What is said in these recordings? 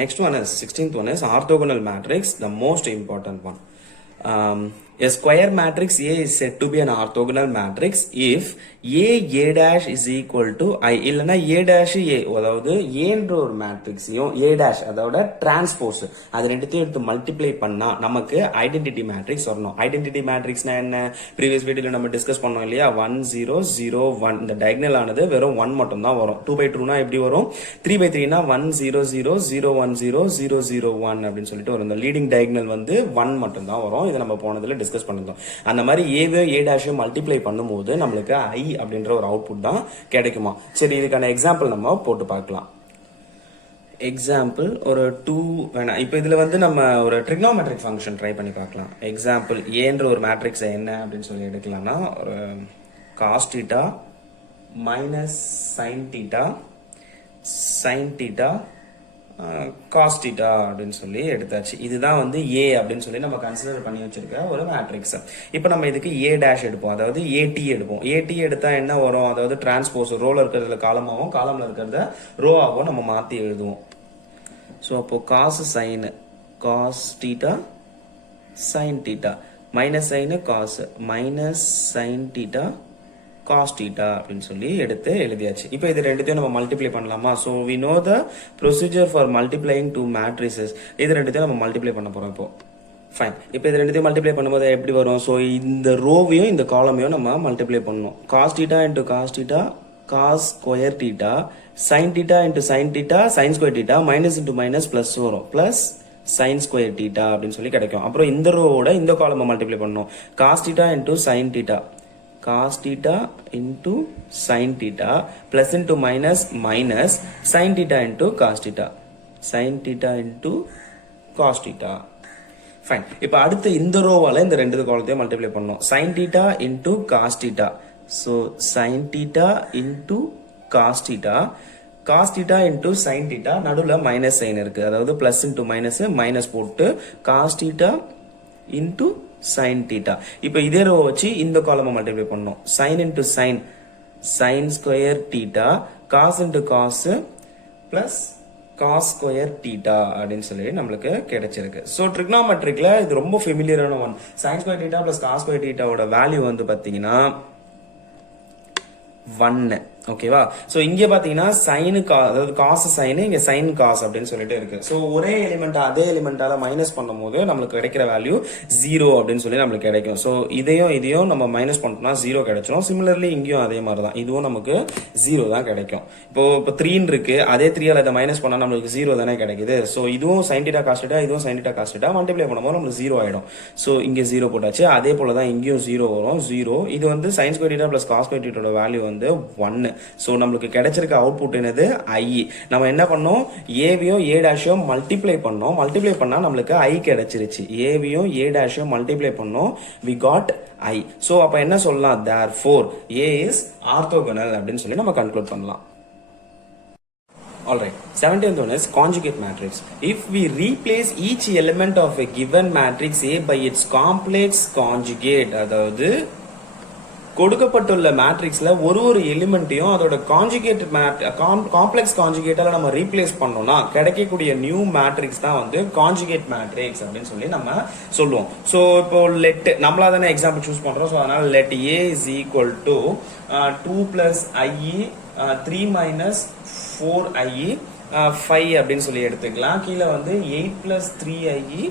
Next one is 16th one is orthogonal matrix, the most important one. A square matrix A is said to be an orthogonal matrix if A dash is equal to I இல்லனா A dash A அதாவது A என்ற ஒரு மேட்ரிக்ஸையும் A dash அதோட transpose அது ரெண்டுத்தையும் எடுத்து multiply பண்ணா நமக்கு ஐடென்டிட்டி மேட்ரிக்ஸ் வரணும். ஐடென்டிட்டி மேட்ரிக்ஸ்னா என்ன? ப்ரீவியஸ் வீடியோல நம்ம டிஸ்கஸ் பண்ணோம் இல்லையா? 1 0 0 1 இந்த டயகனல் ஆனது வெறும் 1 மட்டும் தான் வரும். 2/2 னா எப்படி வரும்? 3/3 னா 1 0 0 0 1 0 0 0 1 அப்படின்னு சொல்லிட்டு வரும். இந்த லீடிங் டயகனல் வந்து 1 மட்டும் தான் வரும். இதை நம்ம போனதுல டிஸ்கஸ் பண்ணிருந்தோம். அந்த மாதிரி ஏவையும் A டேஷையும் மல்டிப்ளை பண்ணும்போது நம்மளுக்கு I அப்படின்ற ஒரு அவுட்புட் தான் கிடைக்குமா. சரி, இதுக்கான எக்ஸாம்பிள் நம்ம போட்டு பார்க்கலாம். எக்ஸாம்பிள் ஒரு 2 வேணாம். இப்போ இதுல வந்து நம்ம ஒரு ட்ரிக்னோமெட்ரிக் ஃபங்க்ஷன் ட்ரை பண்ணி பார்க்கலாம். எக்ஸாம்பிள் ஏன்ற ஒரு மேட்ரிக்ஸ் என்ன அப்படின்னு சொல்லி எடுக்கலாம்னா ஒரு cos θ minus sin θ sin θ cos θ அப்படின்னு சொல்லி எடுத்தாச்சு. இதுதான் வந்து A அப்படின்னு சொல்லி நம்ம கன்சிடர் பண்ணி வச்சிருக்க ஒரு மேட்ரிக்ஸ். இப்போ நம்ம இதுக்கு A டேஷ் எடுப்போம், அதாவது AT எடுப்போம். AT எடுத்தா என்ன வரும்? அதாவது டிரான்ஸ்போஸ் ரோல இருக்கிறதுல காலமாகவும் காலம்ல இருக்கிறத ரோவாகவும் நம்ம மாத்தி எழுதுவோம். ஸோ அப்போ cos sin cos θ sin θ minus sin cos minus sin θ cos θ அப்படின்னு சொல்லி எடுத்து எழுதியாச்சு. இப்போ இது ரெண்டுத்தையும் நம்ம மல்டிப்ளை பண்ணலாமா? So we know the procedure for multiplying two matrices. இது ரெண்டுத்தையும் நம்ம மல்டிப்ளை பண்ண போறோம். இப்போ ஃபைன். இப்போ இது ரெண்டுத்தையும் மல்டிப்ளை பண்ணும்போது எப்படி வரும்? ஸோ இந்த ரோவையும் இந்த காலமையும் நம்ம மல்டிப்ளை பண்ணணும். cos θ into cos θ cos square θ sin θ into sin θ sin square θ minus into minus plus வரும் பிளஸ் sin ஸ்கொயர் θ அப்படின்னு சொல்லி கிடைக்கும். அப்புறம் இந்த ரோவோட இந்த காலமை மல்டிப்ளை பண்ணணும். cos θ into sin θ cos θ into sin θ plus into minus minus sin θ into cos θ sin θ into cos θ. Fine. இப்போ அடுத்து இந்த ரோவால இந்த ரெண்டு காலத்தையும் மல்டிப்ளை பண்ணோம். sin θ into cos θ so sin θ into cos θ cos θ into sin θ நடுவுல மைனஸ் சைன் இருக்கு, அதாவது பிளஸ் இன்டூ மைனஸ் மைனஸ் போட்டு cos θ into sin θ. இப்போ இதே ரோ வச்சு இந்த காலமை மல்டிப்ளை பண்ணோம். sin into sin sin square θ cos into cos plus cos square θ அப்படின்னு சொல்லி நம்மளுக்கு கிடைச்சிருக்கு. ஸோ ட்ரிக்னோமெட்ரிக்ல இது ரொம்ப ஃபெமிலியரான one. sin square θ plus cos square θ value வந்து பாத்தீங்கன்னா 1. ஓகேவா? சோ இங்க பாத்தீங்கன்னா sin அதாவது cos sin இங்க sin cos அப்படின்னு சொல்லிட்டு இருக்கு. சோ ஒரே எலிமெண்ட் அதே எலிமெண்டால மைனஸ் பண்ணும்போது நமக்கு கிடைக்கிற வேல்யூ 0 அப்படின்னு சொல்லி நமக்கு கிடைக்கும். சோ இதையும் நம்ம மைனஸ் பண்ணோம்னா 0 கிடைச்சிடும். சிமிலர்லி இங்கேயும் அதே மாதிரி தான், இதுவும் நமக்கு 0 தான் கிடைக்கும். இப்போ 3 இருக்கு, அதே 3ஆல இதை மைனஸ் பண்ணா நம்மளுக்கு 0 தானே கிடைக்குது. சோ இதுவும் sin θ cos θ இதுவும் sin θ cos θ மல்டிப்ளை பண்ணும்போது நமக்கு 0 ஆயிடும். சோ இங்க 0 போட்டாச்சு. அதே போல தான் இங்கேயும் 0 வரும். 0 இது வந்து sin square θ plus cos square θ value வந்து 1. சோ நம்மளுக்கு கிடைச்சிருக்க அவுட்புட் என்னது? I. நம்ம என்ன பண்ணோம்? ஏவியும் A டேஷையும் மல்டிப்ளை பண்ணோம். மல்டிப்ளை பண்ணா நம்மளுக்கு I கிடைச்சிருச்சு. ஏவியும் A டேஷையும் மல்டிப்ளை பண்ணோம். we got I. சோ அப்ப என்ன சொல்லலாம்? therefore A is orthogonal அப்படின்னு சொல்லி நம்ம கன்க்ளூட் பண்ணலாம். Alright, 17th one is conjugate matrix. If we replace each element of a given matrix A by its complex conjugate, அதாவது கொடுக்கப்பட்டுள்ள மேட்ரிக்ஸ்ல ஒரு எலிமெண்ட்டையும் அதோட கான்ஜுகேட் காம்ப்ளெக்ஸ் கான்ஜுகேட்டால நம்ம ரீப்ளேஸ் பண்ணோம்னா கிடைக்கக்கூடிய நியூ மேட்ரிக்ஸ் தான் வந்து கான்ஜுகேட் மேட்ரிக்ஸ் அப்படின்னு சொல்லி நம்ம சொல்லுவோம். ஸோ இப்போ லெட் நம்மளா தானே எக்ஸாம்பிள் சூஸ் பண்றோம். ஸோ அதனால let A is equal to 2 plus IE 3 minus 4IE 5 அப்படின்னு சொல்லி எடுத்துக்கலாம். கீழே வந்து 8 plus 3IE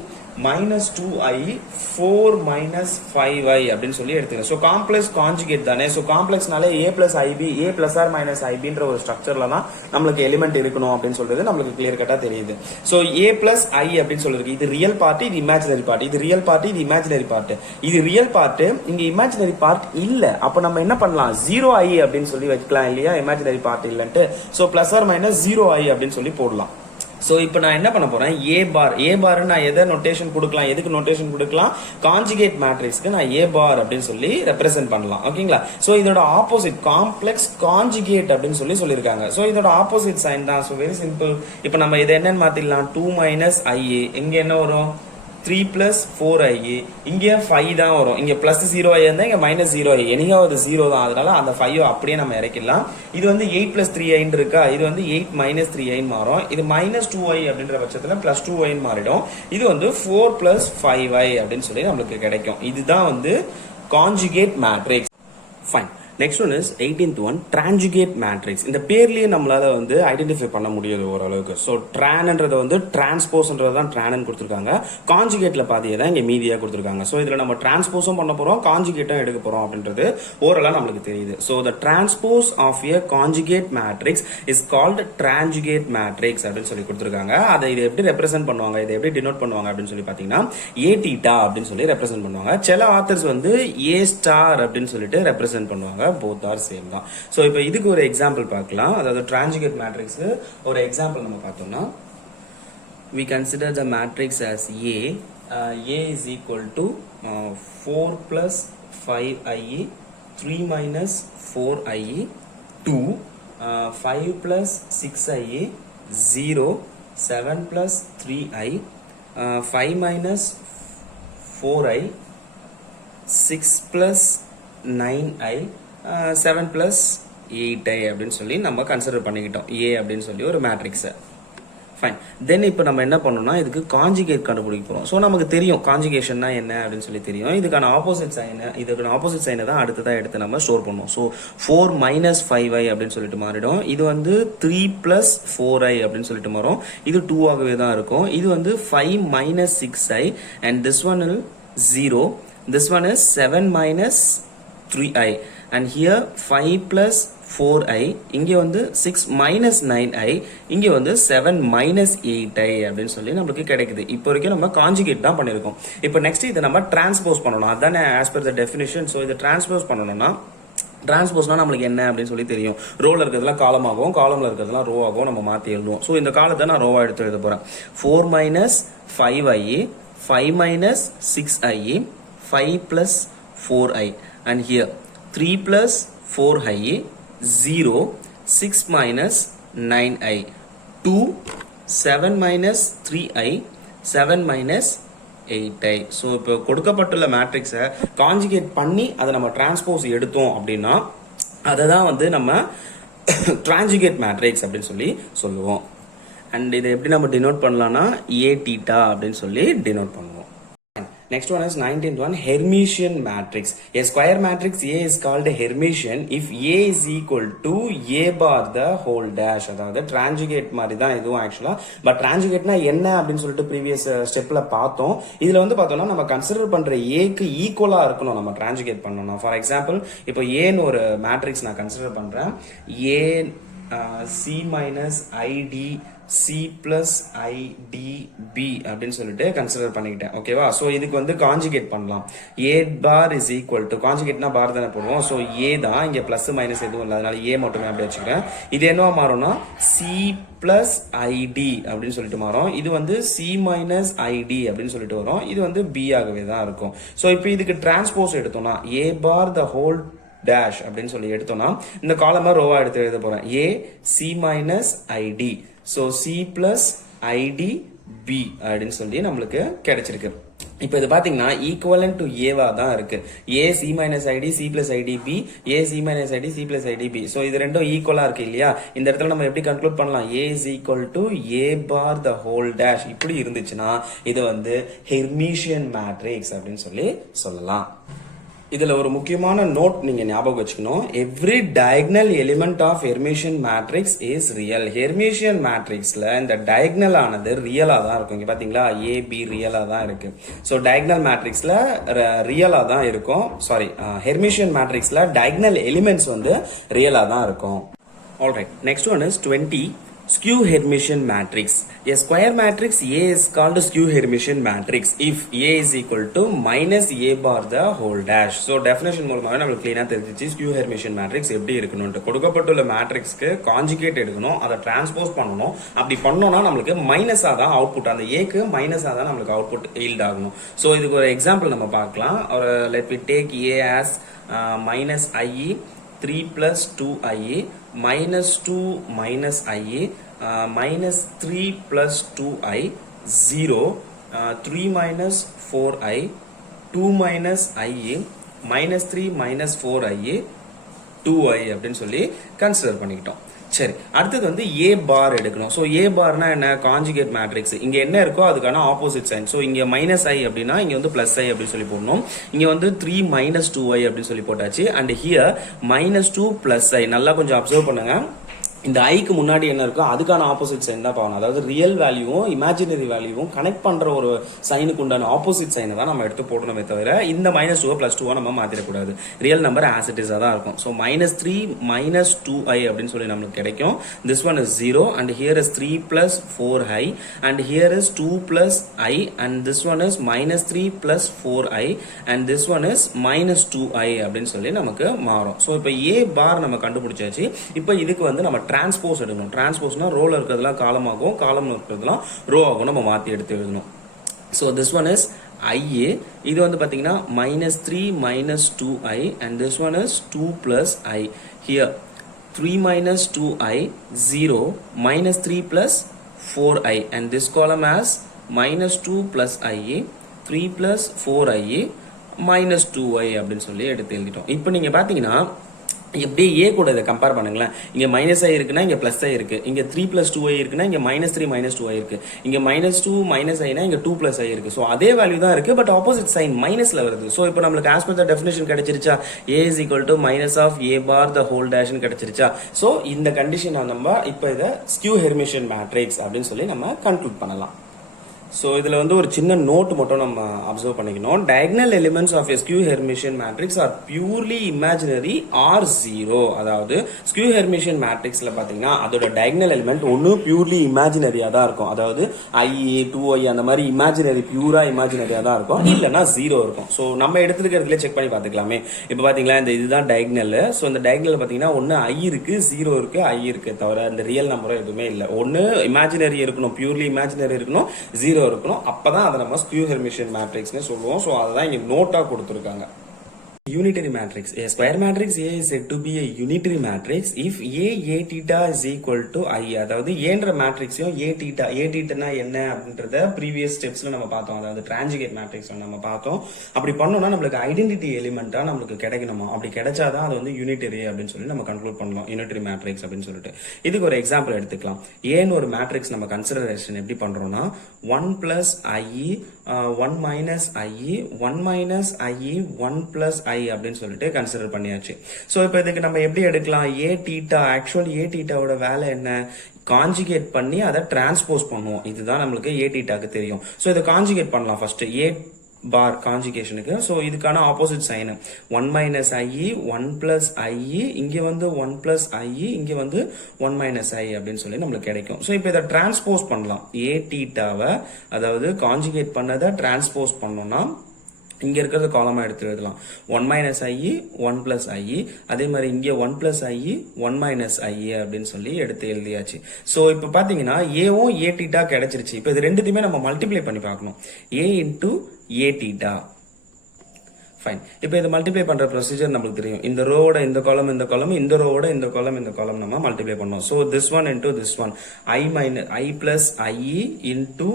minus 2I 4 minus 5I அப்படின்னு சொல்லி எடுத்துக்கலாம். ஸோ காம்ப்ளெக்ஸ் கான்ஜுகேட் தானே. ஸோ காம்ப்ளெக்ஸ்னாலே A plus IB A plus or minus IBன்ற ஒரு ஸ்ட்ரக்சர்ல தான் நம்மளுக்கு எலிமெண்ட் இருக்கணும் அப்படின்னு சொல்றது நம்மளுக்கு கிளியர் கட்டா தெரியுது. ஸோ A plus I அப்படின்னு சொல்லிருக்கு. இது ரியல் பார்ட், இது இமேஜினரி பார்ட். இது ரியல் பார்ட், இது இமேஜினரி பார்ட். இது ரியல் பார்ட், இங்க இமேஜினரி பார்ட் இல்ல. அப்ப நம்ம என்ன பண்ணலாம்? 0I அப்படின்னு சொல்லி வைக்கலாம் இல்லையா? இமேஜினரி பார்ட் இல்லன்ட்டு. So plus or minus 0I அப்படின்னு சொல்லி போடலாம். சோ இப்போ நான் என்ன பண்ண போறேன்? A பார் நான் எதை நோட்டேஷன் கொடுக்கலாம்? எதுக்கு நோட்டேஷன் கொடுக்கலாம்? கான்ஜுகேட் மேட்ரிக்ஸ்க்கு நான் A பார் அப்படின்னு சொல்லி ரெப்ரசென்ட் பண்ணலாம். ஓகேங்களா? சோ இதோட ஆப்போசிட் காம்ப்ளெக்ஸ் கான்ஜுகேட் அப்படின்னு சொல்லி சொல்லிருக்காங்க. சோ இதோட ஆப்போசிட் சைன் தான். So very simple. இப்போ நம்ம இதை என்னன்னு மாத்திடலாம்? 2 minus IA. இங்க என்ன வரும்? 3 plus 4i இங்க 5 தான் வரும். இங்க plus 0i இருந்தா இங்க minus 0i. எனிஹவ் அது 0 தான். அதனால அந்த 5 அப்படியே நம்ம இறக்கிடலாம். இது வந்து 8 plus 3i இருக்கா, இது வந்து 8 minus 3i மாறும். இது minus 2i அப்படின்ற பட்சத்துல plus 2i மாறிடும். இது வந்து 4 plus 5i அப்படின்னு சொல்லி நமக்கு கிடைக்கும். இதுதான் வந்து conjugate matrix. Fine. Next one is 18th one, tranjugate matrix. இந்த பேர்லயே நம்மளால வந்து ஐடென்டிஃபை பண்ண முடியாது ஓரளவுக்கு. ஸோ ட்ரான்ன்றது வந்து டிரான்ஸ்போஸ்ன்றது தான் ட்ரான் கொடுத்துருக்காங்க. காஞ்சுகேட்ல பாதியே தான் இங்க மீதியா கொடுத்துருக்காங்க. ஸோ இதுல நம்ம டிரான்ஸ்போஸும் பண்ண போறோம், காஞ்சுகேட்டும் எடுக்க போறோம் அப்படின்றது ஓரளவு நம்மளுக்கு தெரியுது. So the transpose of a conjugate matrix is called tranjugate matrix அப்படின்னு சொல்லி கொடுத்துருக்காங்க. அதை இதை எப்படி ரெப்ரசென்ட் பண்ணுவாங்க, இதை எப்படி டினோட் பண்ணுவாங்க அப்படின்னு சொல்லி பாத்தீங்கன்னா ஏ டீட்டா அப்படின்னு சொல்லி ரெப்ரசென்ட் பண்ணுவாங்க. சில ஆத்தர்ஸ் வந்து ஏ ஸ்டார் அப்படின்னு சொல்லிட்டு ரெப்ரசென்ட் பண்ணுவாங்க. both are same தான். சோ இப்போ இதுக்கு ஒரு எக்ஸாம்பிள் பார்க்கலாம். அதாவது tranjugate matrix ஒரு எக்ஸாம்பிள் நம்ம பார்த்தோம்னா, we consider the matrix as A. A is equal to 4 plus 5i, 3 minus 4i, 2, 5 plus 6i, 0, 7 plus 3i, 5 minus 4i, 6 plus 9i, 7 plus 8i அப்படின்னு சொல்லி நம்ம கன்சிடர் பண்ணிக்கிட்டோம் A அப்படின்னு சொல்லி ஒரு மேட்ரிக்ஸை. ஃபைன். தென் இப்போ நம்ம என்ன பண்ணோம்னா இதுக்கு காஞ்சுகேட் கண்டுபிடிக்க போகிறோம். ஸோ நமக்கு தெரியும் காஞ்சுகேஷன்னா என்ன அப்படின்னு சொல்லி தெரியும். இதுக்கான ஆப்போசிட் சைனை தான் அடுத்ததாக எடுத்து நம்ம ஸ்டோர் பண்ணுவோம். ஸோ 4 minus 5i அப்படின்னு சொல்லிட்டு மாறிடும். இது வந்து 3 plus 4i அப்படின்னு சொல்லிட்டு மாறும். இது 2 ஆகவே தான் இருக்கும். இது வந்து 5 minus 6i and this one is 0. This one is 7 minus 3i and here 5 plus 4i, இங்க வந்து 6 minus 9i, இங்க வந்து 7 minus 8i அப்படின்னு சொல்லி நமக்கு கிடைக்குது. இப்போ வரைக்கும் நம்ம காஞ்சுகேட் தான் பண்ணிருக்கோம். இப்போ நெக்ஸ்ட் இதை நம்ம டிரான்ஸ்போஸ் பண்ணணும். அதானே as per the definition. So இதை டிரான்ஸ்போஸ் பண்ணணும்னா டிரான்ஸ்போஸ்னா நம்மளுக்கு என்ன அப்படின்னு சொல்லி தெரியும். ரோல இருக்கிறதுலாம் காலம் ஆகும், காலம்ல இருக்கிறதுலாம் ரோ ஆகும். நம்ம மாத்தி எழுதுவோம். ஸோ இந்த காலத்தை நான் ரோவா எடுத்து எழுத போறேன். 4 minus 5i, 5 minus 6i, 5 plus 4i and here 3 plus 4i, 0, 6 minus 9i, 2, 7 minus 3i, 7 minus 8i. So இப்போ கொடுக்கப்பட்டுள்ள மேட்ரிக்ஸை காஞ்சுகேட் பண்ணி அதை நம்ம டிரான்ஸ்போஸ் எடுத்தோம் அப்படின்னா அதை தான் வந்து நம்ம டிரான்ஜுகேட் மேட்ரிக்ஸ் அப்படின்னு சொல்லி சொல்லுவோம். அண்ட் இதை எப்படி நம்ம டினோட் பண்ணலாம்னா ஏ டீட்டா அப்படின்னு சொல்லி டினோட் பண்ணுவோம். Next one is 19th one, Hermitian matrix. A square matrix A is called a Hermitian if A is equal to A bar the whole dash. அதாவது tranjugate மாதிரி தான் இதுவும் ஆக்சுவலா. பட் tranjugateனா என்ன அப்படின்னு சொல்லிட்டு ப்ரீவியஸ் ஸ்டெப்ல பார்த்தோம். இதுல வந்து பார்த்தோம்னா நம்ம கன்சிடர் பண்ற ஏக்கு ஈக்குவலா இருக்கணும் நம்ம tranjugate பண்ணணும். ஃபார் எக்ஸாம்பிள் இப்போ ஏன்னு ஒரு மேட்ரிக்ஸ் நான் கன்சிடர் பண்றேன். A C minus ID C plus IDB அப்படின்னு சொல்லிட்டு கன்சிடர் பண்ணிக்கிட்டேன். ஓகேவா? ஸோ இதுக்கு வந்து காஞ்சுகேட் பண்ணலாம். A bar is equal to, காஞ்சுகேட்னா பார் தானே போடுவோம். ஸோ A தான், இங்கே பிளஸ் மைனஸ் எதுவும் இல்லை, அதனால A மட்டுமே அப்படி வச்சுக்கிறேன். இது என்னவா மாறும்னா C plus ID அப்படின்னு சொல்லிட்டு மாறும். இது வந்து C minus ID அப்படின்னு சொல்லிட்டு வரும். இது வந்து B ஆகவே தான் இருக்கும். ஸோ இப்போ இதுக்கு டிரான்ஸ்போஸ் எடுத்தோம்னா A bar the whole dash அப்படின்னு சொல்லி எடுத்தோம்னா இந்த காலமா ரோவா எடுத்து எழுத போறேன். A C minus ID. So C plus ID B அப்படின்னு சொல்லி நம்மளுக்கு கிடைச்சிருக்கு. இப்போ இது பாத்தீங்கன்னா ஈக்குவலன்ட் டு ஏவா தான் இருக்கு. A C minus ID C plus ID B, A C minus ID C plus ID B. So இது ரெண்டும் ஈக்குவலா இருக்கு இல்லையா? இந்த இடத்துல நம்ம எப்படி கன்க்ளூட் பண்ணலாம்? A is equal to A bar the whole dash. இப்படி இருந்துச்சுன்னா இது வந்து ஹெர்மிஷியன் மேட்ரிக்ஸ் அப்படின்னு சொல்லி சொல்லலாம். இதுல ஒரு முக்கியமான நோட் நீங்க ஞாபகம் வச்சுக்கணும். Every diagonal element of Hermitian matrix is real. Hermitian மேட்ரிக்ஸ்ல இந்த டயகனல் ஆனது ரியலா தான் இருக்கும். இங்க பாத்தீங்களா ஏ பி ரியலா தான் இருக்கு. ஸோ டயகனல் மேட்ரிக்ஸ்ல ரியலா தான் இருக்கும். சாரி, ஹெர்மிஷியன் மேட்ரிக்ஸ்ல டயகனல் எலிமெண்ட்ஸ் வந்து ரியலா தான் இருக்கும். Alright, next one is 20. Skew Hermitian matrix. A square matrix A is called skew Hermitian matrix if A is equal to minus A bar the whole dash. So definition மூலமாவே நமக்கு clean-ஆ தெரிஞ்சிச்சு skew Hermitian matrix எப்படி இருக்கணும்னு. கொடுக்கப்பட்டுள்ள மேட்ரிக்ஸ்க்கு conjugate எடுக்கணும், அதை transpose பண்ணணும். அப்படி பண்ணோம்னா நம்மளுக்கு மைனஸா தான் அவுட்புட், அந்த ஏக்கு மைனஸா தான் நம்மளுக்கு அவுட்புட் ஈல்ட் ஆகணும். ஸோ இதுக்கு ஒரு எக்ஸாம்பிள் நம்ம பார்க்கலாம். ஒரு let we take A as minus IE 3 plus 2IE minus 2 minus IE minus 3 plus 2I 0 3 minus 4i, 2 minus i, minus 3 minus 4i, 2i அப்படின்னு சொல்லி கன்சிடர் பண்ணிக்கிட்டோம். சரி, அடுத்தது வந்து a பார் எடுக்கணும். ஸோ a பார்னா என்ன? Conjugate matrix. இங்க என்ன இருக்கோ அதுக்கான ஆப்போசிட் சைன். ஸோ இங்க மைனஸ் ஐ அப்படின்னா இங்க வந்து பிளஸ் ஐ அப்படின்னு சொல்லி போடணும். இங்க வந்து 3 minus 2i அப்படின்னு சொல்லி போட்டாச்சு. And here -2 plus i. நல்லா கொஞ்சம் அப்சர்வ் பண்ணுங்க. இந்த ஐக்கு முன்னாடி என்ன இருக்கோ அதுக்கான ஆப்போசிட் சைன் தான் பார்க்கணும். அதாவது ரியல் வேல்யூவும் இமேஜினரி வேல்யூவும் கனெக்ட் பண்ற ஒரு சைனுக்கு உண்டான ஆப்போசிட் சைனை தான் நம்ம எடுத்து போடணுமே தவிர இந்த -2 +2 நம்ம மாத்திரக்கூடாது. Real number as it is தான் இருக்கும். ஸோ -3 minus 2i அப்படின்னு சொல்லி நம்மளுக்கு கிடைக்கும். This one is 0 and here is 3 plus 4i and here is 2 plus i and this one is -3 plus 4i and this one is -2i அப்படின்னு சொல்லி நமக்கு மாறும். ஸோ இப்போ a பார் நம்ம கண்டுபிடிச்சாச்சு. இப்போ இதுக்கு வந்து நம்ம டிரான்ஸ்போஸ் எடுக்கணும். டிரான்ஸ்போஸ்னா ரோல இருக்கிறதுலாம் காலம் ஆகும், காலம்ல இருக்கிறதுலாம் ரோ ஆகும். நம்ம மாத்தி எடுத்து எழுதணும். So this one is IA. இது வந்து பாத்தீங்கன்னா -3 minus 2i and this one is 2 plus i. Here 3 minus 2i 0 -3 plus 4i and this column has -2 plus ia 3 plus 4ia -2i அப்படின்னு சொல்லி எடுத்து எழுதிட்டோம். இப்போ நீங்க பாத்தீங்கன்னா இப்படியே ஏ கூட இதை கம்பேர் பண்ணுங்களேன். இங்க மைனஸ் ஐ இருக்குன்னா இங்க பிளஸ் ஐ இருக்கு. இங்க 3 plus 2i இருக்குன்னா இங்க -3 -2i இருக்கு. இங்க -2 minus i னா இங்க 2 plus i இருக்கு. சோ அதே வேல்யூ தான் இருக்கு, பட் ஆப்போசிட் சைன் மைனஸ்ல வருது. சோ இப்போ நமக்கு as per the definition கிடைச்சிருச்சா? a is equal to minus of a bar the whole dash னு கிடைச்சிருச்சா? சோ இந்த கண்டிஷன் நம்ம இப்போ இத ஸ்கியூ ஹெர்மிஷியன் மேட்ரிக்ஸ் அப்படின்னு சொல்லி நம்ம கன்க்ளூட் பண்ணலாம். ஸோ இதில் வந்து ஒரு சின்ன நோட் மட்டும் நம்ம அப்சர்வ் பண்ணிக்கணும். Diagonal elements of a skew Hermitian matrix are purely imaginary or 0. அதாவது ஸ்கியூ ஹெர்மிஷியன் மேட்ரிக்ஸில் பார்த்தீங்கன்னா அதோட டயகனல் எலிமெண்ட் ஒன்று பியூர்லி இமேஜினரியாக தான் இருக்கும். அதாவது i 2i அந்த மாதிரி இமேஜினரி பியூரா இமேஜினரியாக தான் இருக்கும், இல்லைன்னா 0 இருக்கும். ஸோ நம்ம எடுத்துக்கிறதுல செக் பண்ணி பார்த்துக்கலாமே. இப்போ பார்த்தீங்களா இந்த இதுதான் டயகனல். ஸோ இந்த டயகனல் பார்த்தீங்கன்னா ஒன்று i இருக்கு, 0 இருக்கு, i இருக்கு, தவிர இந்த ரியல் நம்பரும் எதுவுமே இல்லை. ஒன்று இமேஜினரி இருக்கணும், பியூர்லி இமேஜினரி இருக்கணும், 0 இருக்கணும். அப்பதான் அதை நம்ம ஸ்கியூ ஹெர்மிஷியன் மேட்ரிக்ஸ்னு சொல்லுவோம். சோ அதுதான் இங்க நோட்டா கொடுத்திருக்காங்க. Unitary matrix. A square matrix A is said to be a unitary matrix if A theta is equal to I. அதாவது ஏன்ற மேட்ரிக்ஸையும் A theta என்ன அப்படின்றத ப்ரீவியஸ் ஸ்டெப்ஸ்ல நம்ம பார்த்தோம். அதாவது டிரான்ஜுகேட் மேட்ரிக்ஸ் நம்ம பார்த்தோம். அப்படி பண்ணோம்னா நம்மளுக்கு ஐடென்டிட்டி எலிமெண்டா நம்மளுக்கு கிடைக்கணுமா? அப்படி கிடைச்சாதான் அது வந்து யூனிட்டரி அப்படின்னு சொல்லி நம்ம கன்க்ளூட் பண்ணலாம், யூனிட்டரி மேட்ரிக்ஸ் அப்படின்னு சொல்லிட்டு. இதுக்கு ஒரு எக்ஸாம்பிள் எடுத்துக்கலாம். ஏன்னு ஒரு மேட்ரிக்ஸ் நம்ம கன்சிடரேஷன் எப்படி பண்றோம்னா 1 plus I 1 minus I 1 minus I 1 plus I அப்படின்னு சொல்லிட்டு கன்சிடர் பண்ணியாச்சு. சோ இப்போ இதுக்கு நம்ம எப்படி எடுக்கலாம்? A theta ஆக்சுவலி A thetaவோட வேலை என்ன? காஞ்சுகேட் பண்ணி அதை டிரான்ஸ்போஸ் பண்ணுவோம். இதுதான் நம்மளுக்கு A thetaக்கு தெரியும். சோ இதை காஞ்சுகேட் பண்ணலாம் ஃபர்ஸ்ட் A பார் காஞ்சுகேஷனுக்கு. சோ இதுக்கான opposite sign 1 minus I 1 plus I, இங்க வந்து 1 plus I, இங்க வந்து 1 minus I அப்படின்னு சொல்லி நம்மளுக்கு கிடைக்கும். சோ இப்போ இதை டிரான்ஸ்போஸ் பண்ணலாம். A thetaவை அதாவது காஞ்சுகேட் பண்ணதை டிரான்ஸ்போஸ் பண்ணோம்னா இங்க இருக்கிறது காலமா எடுத்து எழுதலாம். 1 minus I 1 plus I, அதே மாதிரி இங்க 1 plus I 1 minus I அப்படின்னு சொல்லி எடுத்து எழுதியாச்சு. சோ இப்ப பாத்தீங்கன்னா ஏவும் A theta கிடைச்சிருச்சு. இப்ப இது ரெண்டுத்தையுமே நம்ம மல்டிப்ளை பண்ணி பார்க்கணும். A into A theta. Fine. இப்போ இது மல்டிப்ளை பண்ற ப்ரொசீஜர் நமக்கு தெரியும். இந்த ரோவோட இந்த காலம் இந்த காலம், இந்த ரோவோட இந்த காலம் இந்த காலம் நம்ம மல்டிப்ளை பண்ணோம். So this one into this one, I plus I into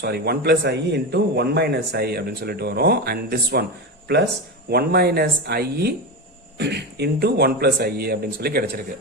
1 plus I into 1 minus I அப்படின்னு சொல்லிட்டு வரும். and this one plus 1 minus I into 1 plus I அப்படின்னு சொல்லி கிடைச்சிருக்கு.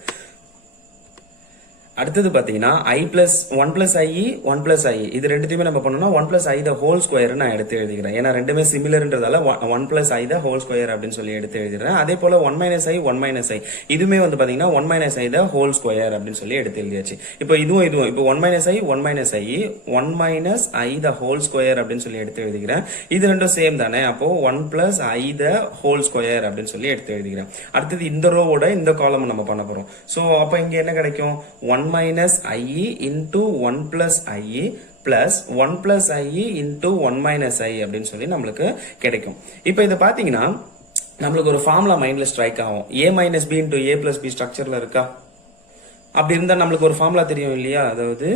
அடுத்தது பாத்தீங்கன்னா I plus 1 plus I 1 plus I இது ரெண்டுத்தையுமே நம்ம பண்ணோம்னா 1 plus I the whole square நான் எடுத்து எழுதிக்கிறேன். ஏன்னா ரெண்டுமே சிமிலர்ன்றதால 1 plus I the whole square அப்படின்னு சொல்லி எடுத்து எழுதிக்கிறேன். அதே போல 1 minus I 1 minus I இதுமே வந்து பாத்தீங்கன்னா 1 minus I the whole square அப்படின்னு சொல்லி எடுத்து எழுதியாச்சு. இப்போ இதுவும் இப்போ 1 minus I 1 minus I 1 minus I the whole square அப்படின்னு சொல்லி எடுத்து எழுதிக்கிறேன். இது ரெண்டும் சேம் தானே. அப்போ 1 plus I the whole square அப்படின்னு சொல்லி எடுத்து எழுதிக்கிறேன். அடுத்தது இந்த ரோவோட இந்த காலம் நம்ம பண்ண போறோம். சோ அப்ப இங்க என்ன கிடைக்கும்? 1 minus I into 1 plus I plus 1 plus I into 1 minus I அப்படின்னு சொல்லி நம்மளுக்கு கிடைக்கும். இப்போ இதை பாத்தீங்கன்னா நம்மளுக்கு ஒரு ஃபார்முலா மைண்ட்ல ஸ்ட்ரைக் ஆகும். A minus B into A plus B ஸ்ட்ரக்சர்ல இருக்கா? அப்படி இருந்தால் நம்மளுக்கு ஒரு ஃபார்முலா தெரியும் இல்லையா, அதாவது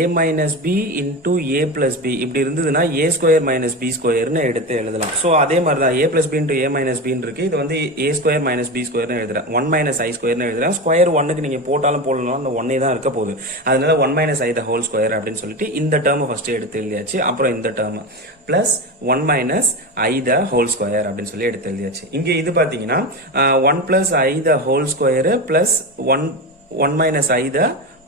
a minus b into a plus b இப்படி இருந்ததுன்னா ஏ ஸ்கொயர் மைனஸ் பி ஸ்கொயர்னு எடுத்து எழுதலாம். ஸோ அதே மாதிரி தான் ஏ பிளஸ் பி இன்டூ ஏ மைனஸ் பின்னு இருக்கு, இது வந்து ஏ ஸ்கொயர் மைனஸ் பி ஸ்கொயர்னு எழுதுறேன், 1 மைனஸ் ஐ ஸ்கொயர்னு எழுதுறேன். ஸ்கொயர் ஒன்னுக்கு நீங்க போட்டாலும் போடலாம், அந்த ஒன்னே தான் இருக்க போகுது, அதனால 1 minus I the whole square அப்படின்னு சொல்லிட்டு இந்த டேர்ம் ஃபர்ஸ்ட் எடுத்து எழுதியாச்சு. அப்புறம் இந்த term plus 1 minus I the whole square அப்படின்னு சொல்லி எடுத்து எழுதியாச்சு. இங்க இது பாத்தீங்கன்னா 1 plus I the whole square plus 1 minus I the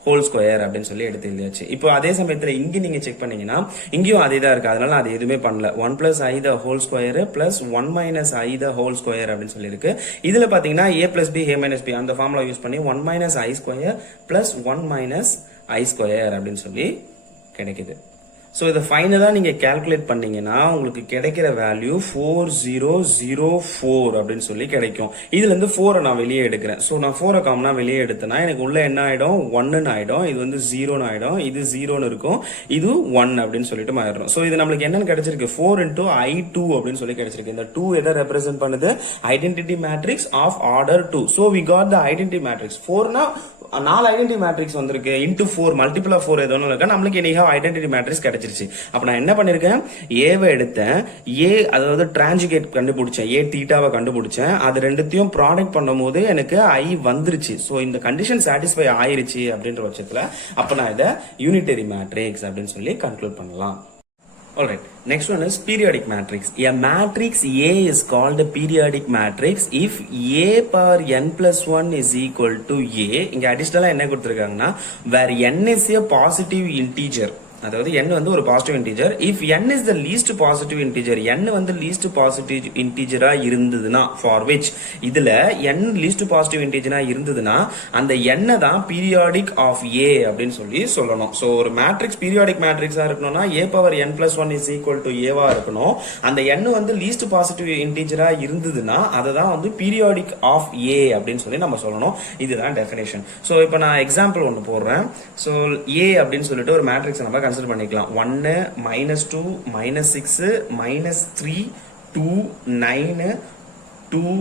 whole square அப்படின்னு சொல்லி எடுத்து எழுதியாச்சு. இப்போ அதே சமயத்துல இங்க நீங்க செக் பண்ணீங்கன்னா இங்கேயும் அதே தான் இருக்கு, அதனால அது எதுவுமே பண்ணல. 1 plus I the whole square plus 1 minus I the whole square அப்படின்னு சொல்லி இருக்கு. இதுல பாத்தீங்கன்னா ஏ plus B A minus B அந்த ஃபார்முலா யூஸ் பண்ணி 1 மைனஸ் ஐ ஸ்கொயர் பிளஸ் 1 மைனஸ் ஐ ஸ்கொயர் அப்படின்னு சொல்லி கிடைக்குது. ஸோ இதை ஃபைனலாக நீங்கள் கேல்குலேட் பண்ணீங்கன்னா உங்களுக்கு கிடைக்கிற வேல்யூ 4004 அப்படின்னு சொல்லி கிடைக்கும். இதுலேருந்து 4 நான் வெளியே எடுக்கிறேன். ஸோ நான் 4 காமனா வெளியே எடுத்தேன்னா எனக்கு உள்ள என்ன ஆகிடும், 1ன்னு ஆகிடும், இது வந்து 0ன்னு ஆகிடும், இது 0ன்னு இருக்கும், இது 1 அப்படின்னு சொல்லிட்டு மாறிடும். ஸோ இது நம்மளுக்கு என்னன்னு கிடைச்சிருக்கு, 4 into I2 அப்படின்னு சொல்லி கிடைச்சிருக்கு. இந்த 2 எதை ரெப்ரசென்ட் பண்ணுது, identity matrix of order 2. So we got the identity matrix. 4னா 4 ஐடென்டிட்டி மேட்ரிக்ஸ் வந்திருக்கு, இன்டூ 4 மல்டிபிள் ஆஃப் 4 ஏதோ இருக்கா, நம்மளுக்கு எனிஹவ் ஐடென்டிட்டி மேட்ரிக்ஸ் கிடைச்சிருச்சு. அப்ப நான் என்ன பண்ணிருக்கேன், ஏவை எடுத்தேன், ஏ அதாவது டிரான்ஜுகேட் கண்டுபிடிச்சேன், ஏ தீட்டாவை கண்டுபிடிச்சேன், அது ரெண்டுத்தையும் ப்ராடக்ட் பண்ணும்போது எனக்கு ஐ வந்துருச்சு. ஸோ இந்த கண்டிஷன் சாட்டிஸ்ஃபை ஆயிருச்சு அப்படின்ற பட்சத்துல அப்ப நான் இதை யூனிட்டரி மேட்ரிக்ஸ் அப்படின்னு சொல்லி கன்க்ளூட் பண்ணலாம். Alright, next one is periodic matrix. A matrix A is called a periodic matrix if A power n plus 1 is equal to A. இங்க additional என்ன கொடுத்திருக்காங்கன்னா, where n is a positive integer. அதாவது n வந்து ஒரு positive integer. If n is the least positive integer, n வந்து least positive integer இருந்ததுன்னா, for which இதுல n least positive integer இருந்ததுன்னா அந்த n தான் periodic of A அப்படின்னு சொல்லி சொல்லணும். சோ ஒரு மேட்ரிக்ஸ் பீரியாடிக் மேட்ரிக்ஸா இருக்கணும்னா a power n plus 1 is equal to A வா இருக்கணும். அந்த n வந்து least positive integer இருந்ததுன்னா அதுதான் வந்து periodic of A அப்படின்னு சொல்லி நம்ம சொல்லணும். இதுதான் டெஃபினேஷன். சோ இப்போ நான் எக்ஸாம்பிள் ஒன்று போடுறேன். சோ A அப்படின்னு சொல்லிட்டு ஒரு மேட்ரிக்ஸ் நம்ம கன்சிடர் பண்ணிக்கலாம். 1 -2 -6 -3 2 9 2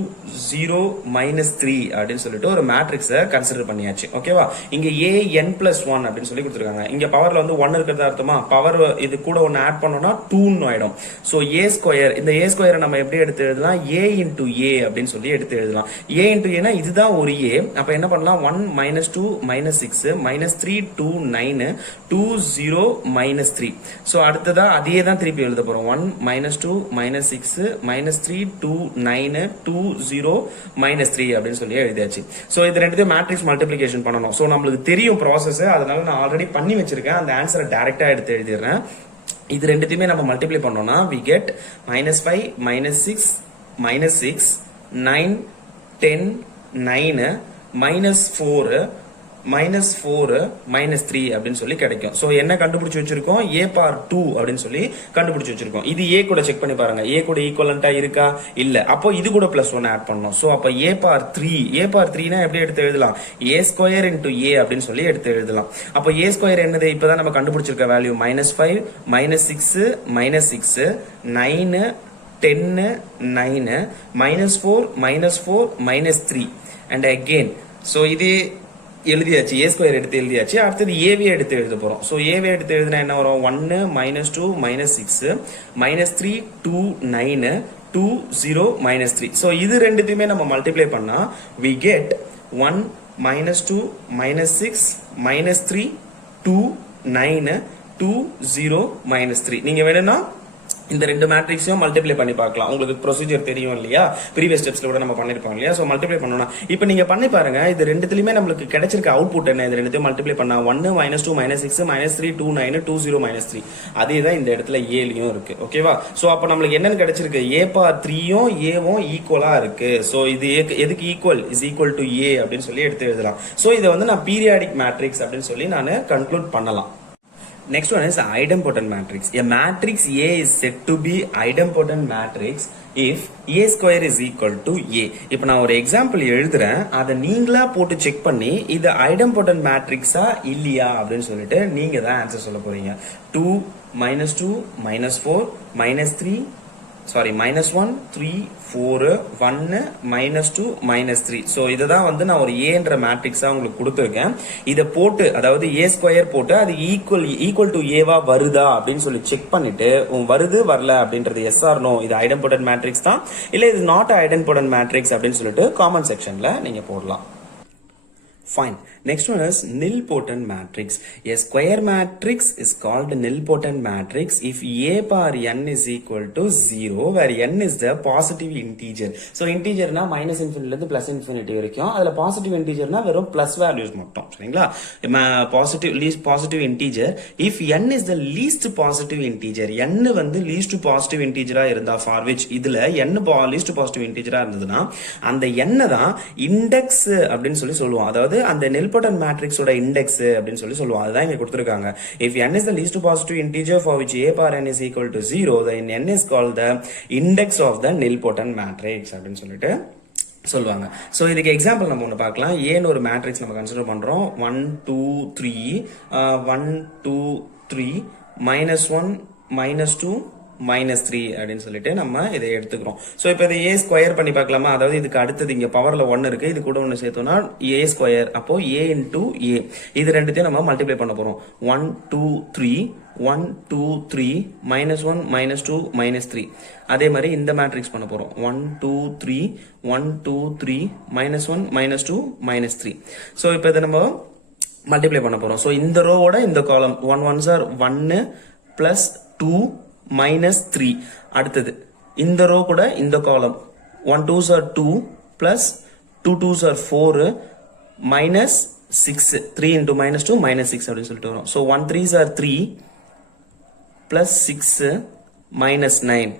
0 -3 அப்படின்னு சொல்லிட்டு ஒரு மேட்ரிக்ஸை கன்சிடர் பண்ணியாச்சு. ஓகேவா, இங்க a n plus 1 அப்படின்னு சொல்லி கொடுத்துருக்காங்க. இங்க பவர்ல வந்து 1 இருக்கிறதா அர்த்தமா, பவர் இது கூட ஒன்னு ஆட் பண்ணோம்னா 2 ஆயிடும். சோ a ஸ்கொயர், இந்த a ஸ்கொயரை நம்ம எப்படி எடுத்து எழுதலாம், a into a அப்படின்னு சொல்லி எடுத்து எழுதலாம். a into a னா இதுதான் ஒரு a. அப்ப என்ன பண்ணலாம், 1 -2 -6 -3 2 9 2 0 -3. சோ அடுத்ததா அதே தான் திருப்பி எழுத போறோம். 1 -2 -6 -3 2 9 2 0 -3 அப்படின்னு சொல்லி எழுதியாச்சு. சோ இது ரெண்டுத்தையும் மேட்ரிக்ஸ் மல்டிப்ளிகேஷன் பண்ணணும். சோ நம்மளுக்கு தெரியும் ப்ராசஸ், அதனால நான் ஆல்ரெடி பண்ணி வச்சிருக்கேன். அந்த ஆன்சரை டைரக்டா எடுத்து எழுதிடுறேன். இது ரெண்டுத்தையுமே நம்ம மல்டிப்ளை பண்ணோம்னா we get -5 -6 -6 9 10 9 -4 -4 -3 அப்படின்னு சொல்லி கிடைக்கும். சோ என்ன கண்டுபிடிச்சு வச்சிருக்கோம், a power 2 அப்படின்னு சொல்லி கண்டுபிடிச்சு வச்சிருக்கோம். இது a கூட செக் பண்ணி பாருங்க, a கூட ஈக்குவலண்டா இருக்கா, இல்ல. அப்போ இது கூட +1 ஆட் பண்ணணும். சோ அப்ப a power 3 னா எப்படி எடுத்து எழுதலாம், a ஸ்கொயர் into a அப்படின்னு சொல்லி எடுத்து எழுதலாம். அப்போ a ஸ்கொயர் என்னது, இப்பதான் நம்ம கண்டுபிடிச்சிருக்க வேல்யூ -5 -6 -6 9 10 9 -4 -3 and again. சோ இது எழுதியாச்சு, a ஸ்கொயர் எடுத்து எழுதியாச்சு. அடுத்தது ஏவே எடுத்து எழுத போறோம். சோ ஏவே எடுத்து எழுதினா என்ன வரும், 1 -2 -6 -3 2 9 2 0 -3. சோ இது ரெண்டுத்தையுமே நம்ம மல்டிப்ளை பண்ணா we get 1 -2 -6 -3 2 9 2 0 -3. நீங்க வேணும்னா இந்த ரெண்டு மேட்ரிக்ஸையும் மல்டிப்ளை பண்ணி பார்க்கலாம். உங்களுக்கு ப்ரொசீஜர் தெரியும் இல்லையா, ப்ரீவியஸ் ஸ்டெப்ஸ்ல கூட நம்ம பண்ணிருப்போம் இல்லையா. சோ மல்டிப்ளை பண்ணனும்னா இப்போ நீங்க பண்ணி பாருங்க, இது ரெண்டுத்துலயுமே நம்மளுக்கு கிடைச்சிருக்க அவுட்புட் என்ன, இது ரெண்டுத்தையும் மல்டிப்ளை பண்ணா 1 -2 -6 -3 2 9 2 0 -3. அதே தான் இந்த இடத்துல ஏலயும் இருக்கு. ஓகேவா, சோ அப்ப நம்மளுக்கு என்னன்னு கிடைச்சிருக்கு, a power 3யும் aவும் ஈக்குவலா இருக்கு. சோ இது எதுக்கு equal, is equal to a அப்படின்னு சொல்லி எடுத்து எழுதலாம். சோ இதை வந்து நான் பீரியாடிக் மேட்ரிக்ஸ் அப்படின்னு சொல்லி நான் கன்க்ளூட் பண்ணலாம். Next one is idempotent matrix. A matrix A is said to be idempotent matrix if A square is equal to A. இப்போ நான் ஒரு எக்ஸாம்பிள் எழுதுறேன், அதை நீங்களா போட்டு செக் பண்ணி இது idempotent matrixா இல்லையா அப்படின்னு சொல்லிட்டு நீங்க தான் ஆன்சர் சொல்ல போறீங்க. 2 -2 -4 -3 சாரி -1 3 4 1 -2 -3. ஸோ இதுதான் வந்து நான் ஒரு ஏன்ற மேட்ரிக்ஸா உங்களுக்கு கொடுத்துருக்கேன். இதை போட்டு அதாவது ஏ ஸ்கொயர் போட்டு அது ஈக்குவல் டு ஏவா வருதா அப்படின்னு சொல்லி செக் பண்ணிட்டு வருது வரல அப்படின்றது எஸ் ஆர் நோ இது ஐடென்டிபோடன்ட் மேட்ரிக்ஸ் தான் இல்ல இது நாட் ஐடென்டிபோடன்ட் மேட்ரிக்ஸ் அப்படின்னு சொல்லிட்டு காமெண்ட் செக்ஷன்ல நீங்க போடலாம். Fine. Next one is nilpotent matrix. A square matrix is called nilpotent matrix if A power n is equal to 0 where n is the positive integer. So integer na minus infinity ல இருந்து plus infinity வரைக்கும் அதுல positive integer na வெறும் plus values மட்டும் சரிங்களா least positive integer if n is the least positive integer n வந்து least positive integer இருந்தா for which இதுல n least positive integer இருந்ததுன்னா அந்த n தான் index அப்படின்னு சொல்லுவோம். அதாவது அந்த nilpotent matrix ஓட index அப்படினு சொல்லுவோம். அதுதான் இங்க கொடுத்திருக்காங்க. If n is the least positive integer for which a power n is equal to 0 then n is called the index of the nilpotent matrix அப்படினு சொல்லிட்டு சொல்லுவாங்க. சோ இதுக்கு எக்ஸாம்பிள் நம்ம ஒன்னு பார்க்கலாம். ஏன்னு ஒரு மேட்ரிக்ஸ் நம்ம கன்சிடர் பண்றோம். 1 2 3 1 2 3 -1 -2 -3 அப்படின்னு சொல்லிட்டு நம்ம இதை எடுத்துக்கிறோம். சோ இப்போ இதை ஏ ஸ்கொயர் பண்ணி பார்க்கலாமா? அதாவது இதுக்கு அடுத்தது இங்க பவர்ல 1 இருக்கு, இது கூட ஒன்னு சேர்த்தோம்னா ஏ ஸ்கொயர். அப்போ ஏ இன்டூ ஏ இது ரெண்டுத்தையும் நம்ம மல்டிப்ளை பண்ண போறோம். 1 2 3 1 2 3 -1 -2 -3. அதே மாதிரி இந்த மேட்ரிக்ஸ் பண்ண போறோம். 1 2 3 1 2 3 -1 -2 -3. சோ இப்போ இதை நம்ம மல்டிப்ளை பண்ண போறோம். சோ இந்த ரோவோட இந்த காலம் 1 1s are 1 plus 2 -3. அடுத்தது இந்த ரோ கூட இந்த காலம் 1 2s are 2 plus 2 2s are 4 -6 3 into -2 -6 அப்படின்னு சொல்லிட்டு வரும். So 1 3s are 3 plus 6 -9.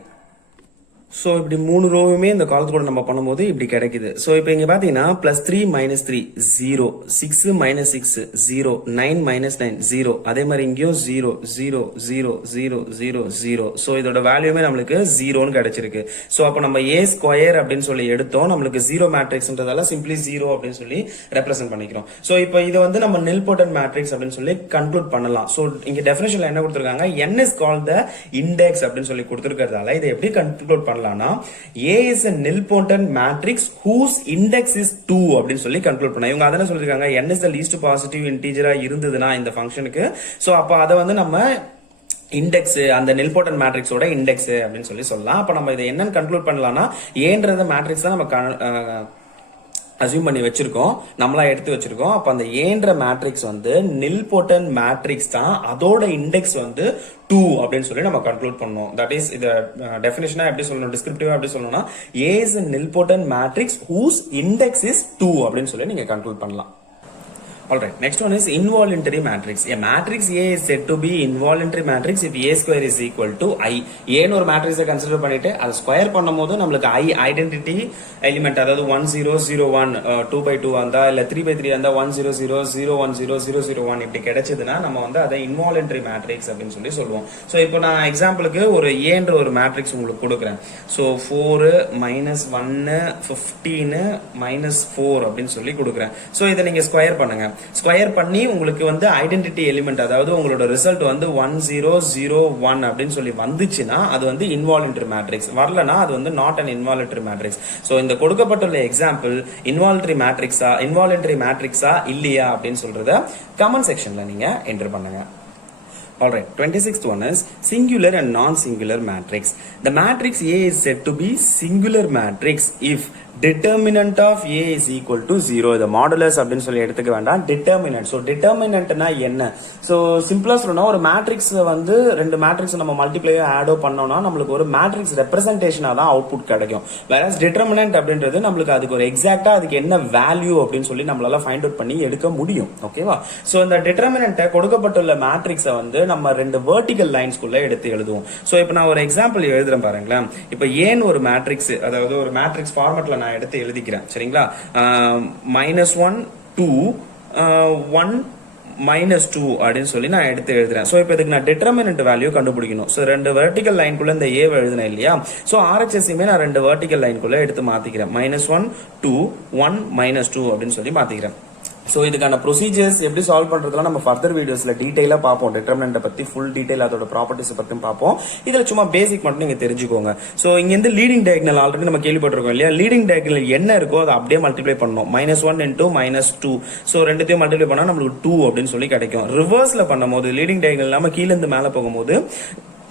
So இப்படி மூணு ரோவுமே இந்த காலத்து கூட நம்ம பண்ணும்போது இப்படி கிடைக்குது. சோ இப்போ இங்க பாத்தீங்கன்னா +3 -3 0 6 -6 0 9 -9 0 அதே மாதிரி இங்கேயும் 0 0 0 0 0 0. சோ இதோட வேல்யூமே நம்மளுக்கு 0ன்னு கிடைச்சிருக்கு. சோ அப்போ நம்ம ஏ ஸ்கொயர் அப்படின்னு சொல்லி எடுத்தோம். நம்மளுக்கு 0 மேட்ரிக்ஸ்ன்றதால சிம்பிளி 0 அப்படின்னு சொல்லி ரெப்ரசென்ட் பண்ணிக்கிறோம். சோ இப்போ இது வந்து நம்ம nilpotent மேட்ரிக்ஸ் அப்படின்னு சொல்லி கன்க்ளூட் பண்ணலாம். சோ இங்க டெஃபினிஷன்ல என்ன கொடுத்திருக்காங்க? n is called the index அப்படின்னு சொல்லி கொடுத்திருக்கிறதால இதை எப்படி கன்க்ளூட் பண்ணலாம்? A is a nilpotent matrix whose index is 2 அப்படின்னு சொல்லி கன்க்ளூட் பண்ணா. இவங்க அதெல்லாம் சொல்லிருக்காங்க n is the least positive integer இருந்ததுன்னா இந்த ஃபங்க்ஷனுக்கு. சோ அப்ப அதை வந்து நம்ம இண்டெக்ஸ் அந்த nilpotent மேட்ரிக்ஸோட இண்டெக்ஸ் அப்படின்னு சொல்லலாம். அப்ப நம்ம இதை என்னன்னு கன்க்ளூட் பண்ணலாம்னா ஏன்றத மேட்ரிக்ஸ் தான் நம்ம அசியூம் பண்ணி வச்சிருக்கோம், நம்மளா எடுத்து வச்சிருக்கோம். அப்ப அந்த ஏன்ற மேட்ரிக்ஸ் வந்து nilpotent மேட்ரிக்ஸ் தான், அதோட இண்டெக்ஸ் வந்து 2 அப்படின்னு சொல்லி நம்ம கன்க்ளூட் பண்ணோம். தட் இஸ் இத டெஃபினிஷனா எப்படி சொல்லணும், டிஸ்கிரிப்டிவா எப்படி சொல்லணும்னா A is a nilpotent matrix whose index is 2 அப்படின்னு சொல்லி நீங்க கன்க்ளூட் பண்ணலாம். Alright, next one is involuntary matrix. A matrix A is said to be involuntary matrix if A square is equal to I. ஏன்னு ஒரு மேட்ரிக்ஸை consider பண்ணிட்டு அதை square பண்ணும்போது நம்மளுக்கு I ஐடென்டிட்டி எலிமெண்ட், அதாவது 1 0 0 1 2 by 2 வந்தா இல்ல 3 by 3 வந்தா 1 0 0 0 1 0 0 0 1 இப்படி கிடைச்சதுன்னா நம்ம வந்து அதை involuntary matrix அப்படின்னு சொல்லி சொல்லுவோம். சோ இப்போ நான் எக்ஸாம்பிளுக்கு ஒரு ஏன்ற ஒரு மேட்ரிக்ஸ் உங்களுக்கு கொடுக்குறேன். சோ 4 -1 15 -4 அப்படின்னு சொல்லி கொடுக்குறேன். சோ இதை நீங்க ஸ்கொயர் பண்ணுங்க. ஸ்கொயர் பண்ணி உங்களுக்கு வந்து ஐடென்டிட்டி எலிமெண்ட், அதாவது உங்களோட ரிசல்ட் வந்து 1 0 0 1 அப்படின்னு சொல்லி வந்துச்சுன்னா அது வந்து இன்வாலன்டரி மேட்ரிக்ஸ். வரலனா அது வந்து நாட் அன் இன்வாலன்டரி மேட்ரிக்ஸ். சோ இந்த கொடுக்கப்பட்டுள்ள எக்ஸாம்பிள் இன்வாலன்டரி மேட்ரிக்ஸா இல்லையா அப்படின்னு சொல்றத கமெண்ட் செக்ஷன்ல நீங்க என்டர் பண்ணுங்க. Alright, 26th one is singular and non-singular matrix. The matrix A is said to be singular matrix if determinant of A is equal to 0. The modulus அப்படின்னு சொல்லி எடுத்துக்க வேண்டாம், determinant. So determinantனா என்ன? So சிம்பிளா சொல்லணும்னா ஒரு மேட்ரிக்ஸ் வந்து ரெண்டு மேட்ரிக்ஸ் நம்ம மல்டிப்ளை ஆடோ பண்ணோம்னா நம்மளுக்கு ஒரு மேட்ரிக்ஸ் ரெப்ரசன்டேஷனா தான் அவுட்புட் கிடைக்கும். whereas determinant அப்படின்றது நம்மளுக்கு அதுக்கு ஒரு எக்ஸாக்ட்டா அதுக்கு என்ன வேல்யூ அப்படின்னு சொல்லி நம்மளால ஃபைண்ட் அவுட் பண்ணி எடுக்க முடியும். ஓகேவா? சோ இந்த டிட்டர்மினன்ட்டை கொடுக்கப்பட்டுள்ள மேட்ரிக்ஸை வந்து நம்ம ரெண்டு வெர்டிகல் லைன்ஸ்குள்ள எடுத்து எழுதுவோம். சோ இப்போ நான் ஒரு எக்ஸாம்பிள் எழுதுறேன் பாருங்களேன். இப்போ ஏன் ஒரு மேட்ரிக்ஸ், அதாவது ஒரு மேட்ரிக்ஸ் ஃபார்மட்ல நான் எடுத்து எழுதிக்கிறேன் சரிங்களா. -1 2 1 -2 அப்படின்னு சொல்லி நான் எடுத்து எழுதுறேன். சோ இப்போ இதுக்கு நான் டிட்டர்மினன்ட் வேல்யூ கண்டுபிடிக்கணும். சோ ரெண்டு வெர்டிகல் லைன்குள்ள இந்த ஏ எழுதுனேன் இல்லையா. சோ ஆர்ஹெச்எஸ்ஸுமே நான் ரெண்டு வெர்டிகல் லைன்குள்ள எடுத்து மாத்திக்கிறேன். -1 2 1 -2 அப்படின்னு சொல்லி மாத்திக்கிறேன். ஸோ இதுக்கான ப்ரொசீஜர்ஸ் எப்படி சால்வ் பண்றதுலாம் நம்ம ஃபர்தர் வீடியோஸ்ல டீடைலா பார்ப்போம். டிட்டர்மினன்ட் பத்தி ஃபுல் டீடைல் அதோட ப்ராப்பர்ட்டிஸ் பத்தியும் பார்ப்போம். இதுல சும்மா பேசிக் மட்டும் நீங்க தெரிஞ்சுக்கோங்க. ஸோ இங்க இருந்து லீடிங் டயகனல் ஆல்ரெடி நம்ம கேள்விப்பட்டிருக்கோம் இல்லையா? லீடிங் டயகனல் என்ன இருக்கோ அதை அப்படியே மல்டிப்ளை பண்ணணும். -1 into -2. ஸோ ரெண்டுத்தையும் மல்டிப்ளை பண்ணா நம்மளுக்கு 2 அப்படின்னு சொல்லி கிடைக்கும். ரிவர்ஸ்ல பண்ணும்போது லீடிங் டயகனல் இல்லாம கீழ இருந்து மேல போகும்போது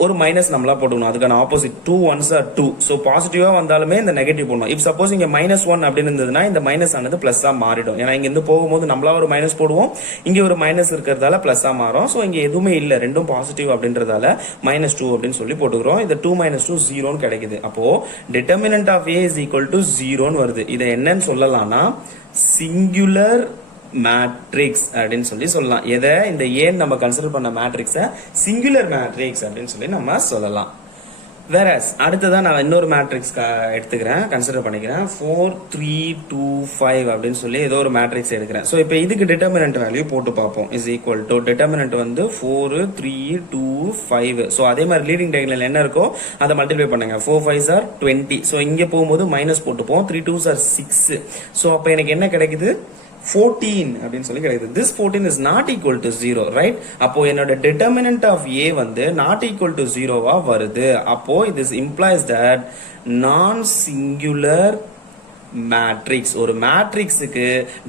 ஒரு மைனஸ் நம்மளா போட்டுக்கணும். அதுக்கான ஆப்போசிட் 2 1s are 2. ஸோ பாசிட்டிவா வந்தாலுமே இந்த நெகட்டிவ் போடணும். இப் சப்போஸ் இங்க -1 அப்படின்னு இருந்ததுன்னா இந்த மைனஸ் ஆனது பிளஸ்ஸா மாறிடும். ஏன்னா இங்க இருந்து போகும்போது நம்மளா ஒரு மைனஸ் போடுவோம், இங்க ஒரு மைனஸ் இருக்கிறதால பிளஸ்ஸா மாறும். ஸோ இங்க எதுவுமே இல்ல, ரெண்டும் பாசிட்டிவ் அப்படின்றதால -2 அப்படின்னு சொல்லி போட்டுக்கிறோம். இந்த 2 - 2 0 கிடைக்குது. அப்போ determinant of a is equal to 0 வருது. இதை என்னன்னு சொல்லலாம்னா சிங்குலர் மேட்ரிக்ஸ் அப்படின்னு சொல்லி சொல்லலாம். எதை இந்த ஏன் நம்ம கன்சிடர் பண்ண மேட்ரிக்ஸை சிங்குலர் மேட்ரிக்ஸ் அப்படின்னு சொல்லி நம்ம சொல்லலாம். வேற அடுத்ததான் நான் இன்னொரு மேட்ரிக்ஸ் எடுத்துக்கிறேன், கன்சிடர் பண்ணிக்கிறேன். 4 3 2 5 அப்படின்னு சொல்லி ஏதோ ஒரு மேட்ரிக்ஸ் எடுக்கிறேன். ஸோ இப்போ இதுக்கு டிட்டர்மினன்ட் வேல்யூ போட்டு பார்ப்போம். இஸ் ஈக்குவல் டு டிட்டர்மினன்ட் வந்து 4 3 2 5. ஸோ அதே மாதிரி லீடிங் டயகனல் என்ன இருக்கோ அதை மல்டிப்ளை பண்ணுங்க. 4 5s are 20. ஸோ இங்கே போகும்போது மைனஸ் போட்டுப்போம். 3 2s are 6. ஸோ அப்போ எனக்கு என்ன கிடைக்குது? 14 அப்படின்னு சொல்லி கிடைக்குது. This 14 is not equal to 0, right? அப்போ என்னோட determinant of a வந்து not equal to 0வா வருது. அப்போ this implies that non-singular matrix, ஒரு மேட்ரிக்ஸுக்கு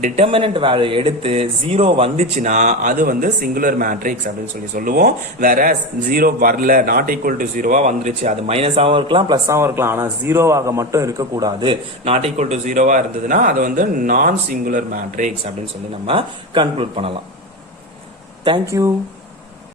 டிட்டர்மினன்ட் வேல்யூ எடுத்து 0 வந்துச்சுன்னா அது வந்து சிங்குலர் மேட்ரிக்ஸ் அப்படின்னு சொல்லி சொல்லுவோம். வேற 0 வரல, நாட் ஈக்குவல் டு 0வா வந்துருச்சு, அது மைனஸாகவும் இருக்கலாம் பிளஸ்ஸாகவும் இருக்கலாம், ஆனா 0வாக மட்டும் இருக்கக்கூடாது. நாட் ஈக்குவல் டு 0வா இருந்ததுன்னா அது வந்து நான் சிங்குலர் மேட்ரிக்ஸ் அப்படின்னு சொல்லி நம்ம கன்க்ளூட் பண்ணலாம். தேங்க்யூ.